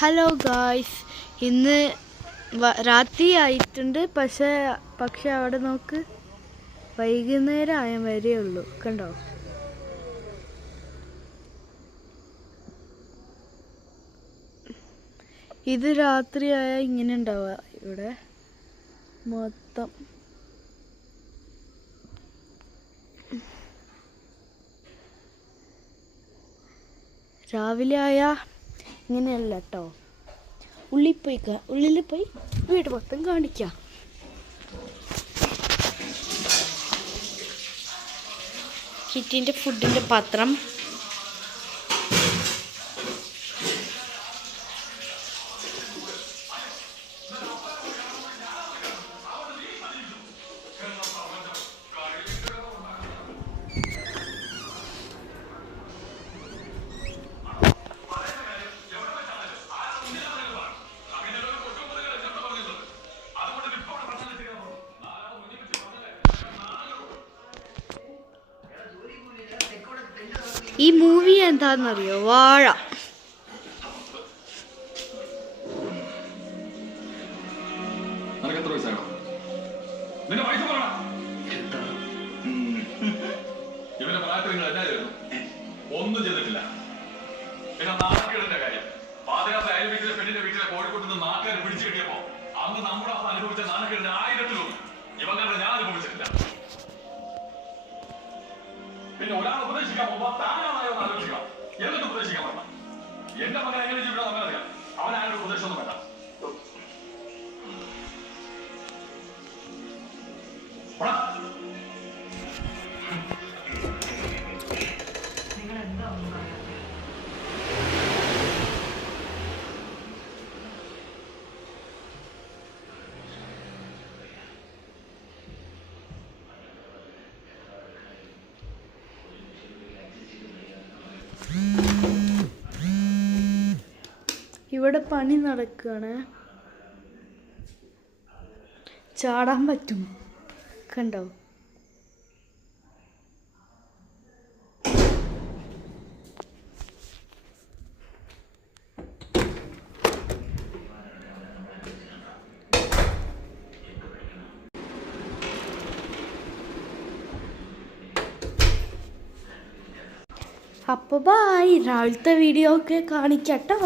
Hello guys, ഇന്ന് രാത്രി ആയിട്ടുണ്ട്. പക്ഷെ അവിടെ നോക്ക്, വൈകുന്നേരം ആയ വരേ ഉള്ളൂ. കണ്ടോ? ഇത് രാത്രിയായ ഇങ്ങനെ ഉണ്ടാവുക ഇവിടെ മൊത്തം. രാവിലെ ആയ ഇങ്ങനെയല്ല കേട്ടോ. ഉള്ളിൽ പോയി വീട് മൊത്തം കാണിക്കാം. കിറ്റിൻ്റെ ഫുഡിൻ്റെ പാത്രം, ഈ മൂവി എന്താണെന്നറിയോ? വാഴ. ഒന്നും ചെയ്തിട്ടില്ല. പിന്നെ നാണക്കേടിന്റെ കാര്യം, പാതകാത്ത അയൽവീട്ടിലെ പെണ്ണിന്റെ വീട്ടിലെ കോഴിക്കോട്ട് നിന്ന് നാട്ടുകാർ പിടിച്ചു കിട്ടിയപ്പോ അന്ന് നമ്മുടെ അനുഭവിച്ച നാണക്കേടിന്റെ 1000-ത്തിലൊന്നും ഇവങ്ങളുടെ ഞാൻ അനുഭവിച്ചിട്ടില്ല. പിന്നെ ഒരാൾ ഉപദേശിക്കാൻ പോകുമ്പോ താനാണോ ആലോചിക്കുക, എന്നിട്ട് ഉപദേശിക്കാൻ പറ്റണം. എന്റെ മകൻ എങ്ങനെ ജീവിക്കണം നമ്മളറിയാം. അവനാരുടെ ഉപദേശമൊന്നും വേണ്ട. ഇവിടെ പണി നടക്കുകയാണ്. ചാടാൻ പറ്റും, കണ്ടോ? അപ്പോൾ ബൈ. രാവിലത്തെ വീഡിയോ ഒക്കെ കാണിക്കാം കേട്ടോ.